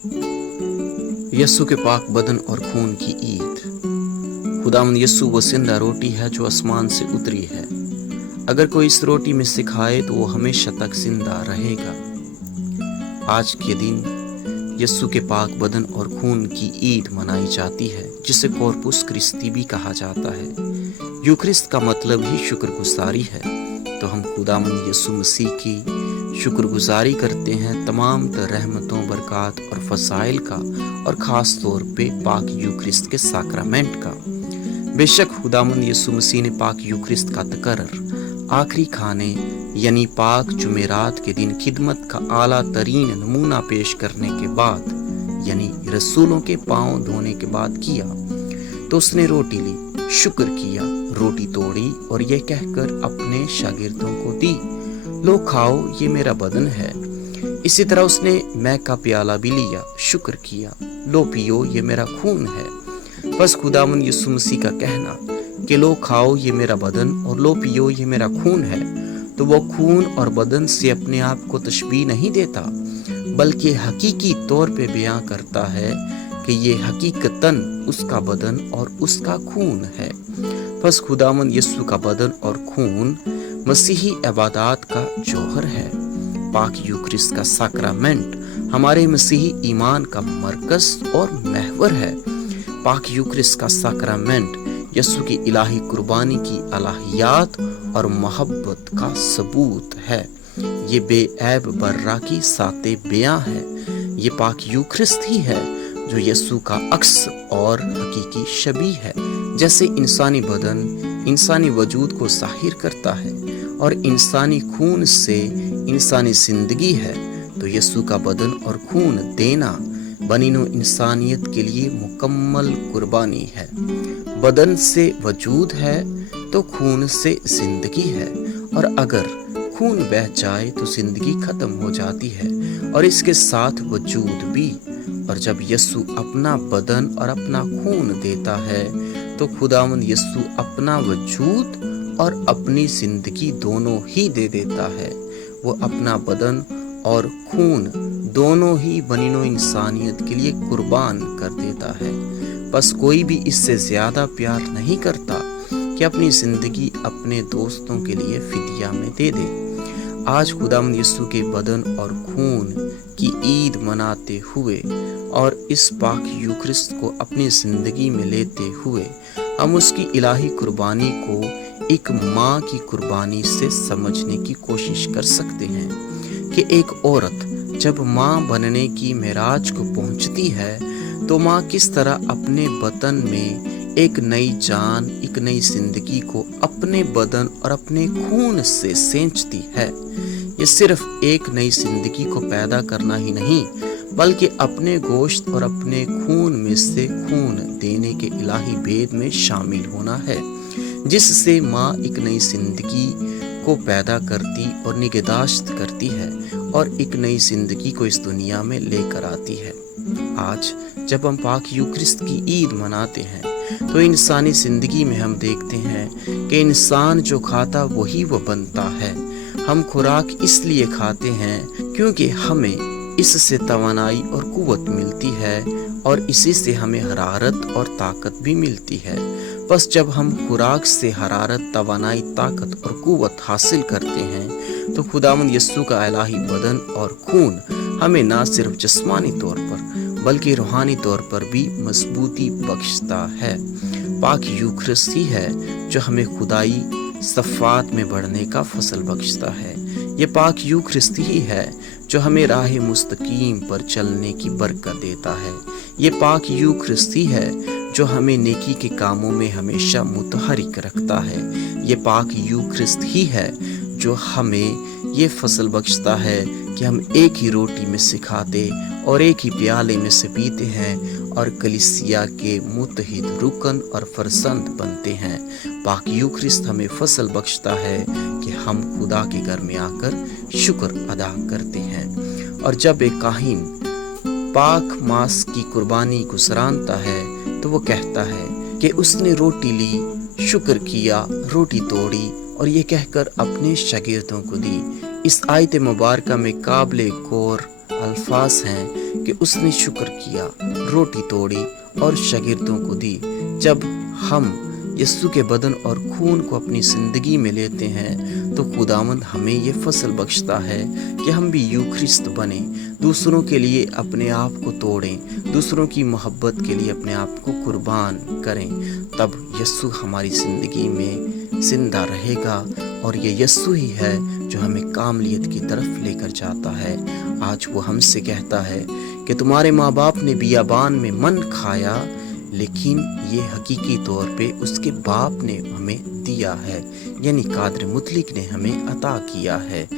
यस्सु के पाक बदन और खून की ईद। खुदावंद यस्सु वो जिंदा रोटी है जो आसमान से उतरी है। अगर कोई इस रोटी में से खाए तो वो हमेशा तक जिंदा रहेगा। आज के दिन यस्सु के पाक बदन और खून की ईद मनाई जाती है, जिसे कॉर्पुस क्रिस्टी भी कहा जाता है। यूक्रिस्ट का मतलब ही शुक्रगुजारी है। तो हम खुदावंद यस्सु मसीह की शुक्रगुजारी करते हैं तमाम रहमतों, बरक़ात और फसाइल का, और ख़ास तौर पे पाक यूक्रिस्ट के साक्रामेंट का। बेशक खुदावंद यस्सु मसीह ने पाक यूक्रिस्ट का तकर्रर आखिरी खाने यानी पाक जुमेरात के दिन खिदमत का आला तरीन नमूना पेश करने के बाद, यानी रसूलों के पाँव धोने के बाद किया। तो उसने रोटी ली, शुक्र किया, रोटी तोड़ी और यह कहकर अपने शागिर्दों को दी, लो खाओ, ये मेरा बदन है। इसी तरह उसने मैदा का प्याला भी लिया, शुक्र किया, लो पियो, ये मेरा खून है। बस खुदावंद यस्सु मसीह का कहना कि लो खाओ, ये मेरा बदन, और लो पियो, ये मेरा खून है, तो वो खून और बदन से अपने आप को तशबीह नहीं देता, बल्कि हकीकी तौर पे बयां करता है कि ये हकीकतन उसका बदन और उसका खून है। बस खुदावंद यस्सु का बदन और खून मसीही इबादत का जौहर है। पाक यूक्रिस्ट का साक्रामेंट हमारे मसीही ईमान का मरकज और महवर है। पाक यूक्रिस्ट का साक्रामेंट यस्सु की इलाही कुर्बानी की अलाहियात और मोहब्बत का सबूत है। ये बेऐब बर्रा की साते बयां है। ये पाक यूक्रिस्ट ही है जो यस्सु का अक्स और हकीकी शबीह है। जैसे इंसानी बदन इंसानी वजूद को ज़ाहिर करता है और इंसानी खून से इंसानी जिंदगी है, तो यस्सु का बदन और खून देना बनीनो इंसानियत के लिए मुकम्मल कुर्बानी है। बदन से वजूद है तो खून से जिंदगी है, और अगर खून बह जाए तो जिंदगी खत्म हो जाती है और इसके साथ वजूद भी। और जब यस्सु अपना बदन और अपना खून देता है तो खुदावंद यस्सु अपना वजूद और अपनी जिंदगी दोनों ही दे देता है। वो अपना बदन और खून दोनों ही बनीनो इंसानियत के लिए कुर्बान कर देता है। बस कोई भी इससे ज्यादा प्यार नहीं करता कि अपनी जिंदगी अपने दोस्तों के लिए फिदिया में दे दे। आज खुदावंद यस्सु के बदन और खून की ईद मनाते हुए और इस पाक यूक्रिस्ट को अपनी जिंदगी में लेते हुए हम उसकी इलाही कुर्बानी को एक माँ की कुर्बानी से समझने की कोशिश कर सकते हैं कि एक औरत जब माँ बनने की मेराज को पहुंचती है तो माँ किस तरह अपने बदन में एक नई जान, एक नई जिंदगी को अपने बदन और अपने खून से सेंचती है। ये सिर्फ एक नई जिंदगी को पैदा करना ही नहीं, बल्कि अपने गोश्त और अपने खून में से खून देने के इलाही भेद में शामिल होना है, जिससे माँ एक नई जिंदगी को पैदा करती और निगहदाश्त करती है और एक नई जिंदगी को इस दुनिया में लेकर आती है। आज जब हम पाक यूक्रिस्ट की ईद मनाते हैं तो इंसानी जिंदगी में हम देखते हैं कि इंसान जो खाता वही वो बनता है। हम खुराक इसलिए खाते हैं क्योंकि हमें इससे तवानाई और कुव्वत मिलती है और इसी से हमें हरारत और ताकत भी मिलती है। बस जब हम खुराक से हरारत, तवानाई, ताकत और कुव्वत हासिल करते हैं तो खुदावंद यस्सु का इलाही बदन और खून हमें ना सिर्फ जिस्मानी तौर पर बल्कि रूहानी तौर पर भी मजबूती बख्शता है। पाक यूक्रिस्ट ही है जो हमें खुदाई सफ़ात में बढ़ने का फसल बख्शता है। ये पाक यूक्रिस्ट ही है जो हमें राह मुस्तकीम पर चलने की बरकत देता है। ये पाक यूक्रिस्ट ही है जो हमें नेकी के कामों में हमेशा मुतहरिक रखता है। ये पाक यूक्रिस्ट ही है जो हमें ये फसल बख्शता है कि हम एक ही रोटी में से खाते और एक ही प्याले में से पीते हैं और कलीसिया के मुत्तहिद रुकन और फरजंद बनते हैं। पाक यूक्रिस्ट हमें फसल बख्शता है कि हम खुदा के घर में आकर शुक्र अदा करते हैं। और जब एक काहिन पाक मांस की कुर्बानी गुजरानता है तो वो कहता है कि उसने रोटी ली, शुक्र किया, रोटी तोड़ी और ये कहकर अपने शागिर्दों को दी। इस आयत मुबारका में काबिल गौर अल्फाज हैं कि उसने शुक्र किया, रोटी तोड़ी और शागिर्दों को दी। जब हम यीशु के बदन और खून को अपनी ज़िंदगी में लेते हैं तो खुदावंद हमें ये फसल बख्शता है कि हम भी यूख्रिस्त बने, दूसरों के लिए अपने आप को तोड़ें, दूसरों की मोहब्बत के लिए अपने आप को कुर्बान करें। तब यीशु हमारी ज़िंदगी में जिंदा रहेगा और ये यीशु ही है जो हमें कामलियत की तरफ लेकर जाता है। आज वो हमसे कहता है कि तुम्हारे माँ बाप ने बियाबान में मन खाया, लेकिन ये हकीकी तौर पे उसके बाप ने हमें दिया है, यानी कादर मुतलिक ने हमें अता किया है।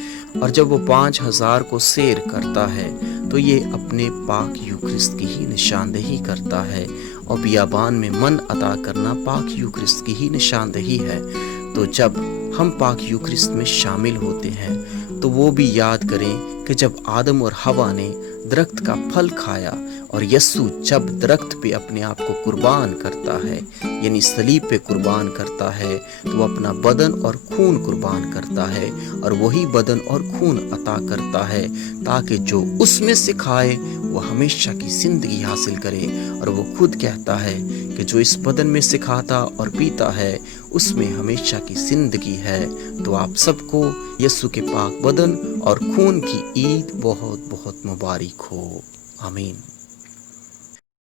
और जब वो 5000 को सैर करता है तो ये अपने पाक यूख्रिस्त की ही निशानदेही करता है, और बियाबान में मन अता करना पाक यूख्रिस्त की ही निशानदेही है। तो जब हम पाक यूख्रिस्त में शामिल होते हैं तो वो भी याद करें कि जब आदम और हवा ने दरख्त का फल खाया और यीशु जब दरख्त पे अपने आप को कुर्बान करता है, यानी सलीब पे कुर्बान करता है, तो वो अपना बदन और खून कुर्बान करता है, और वही बदन और खून अता करता है ताकि जो उसमें से खाए वो हमेशा की ज़िंदगी हासिल करे। और वो खुद कहता है कि जो इस बदन में से खाता और पीता है उसमें हमेशा की ज़िंदगी है। तो आप सबको यीशु के पाक बदन और खून की ईद बहुत बहुत मुबारक हो। आमीन।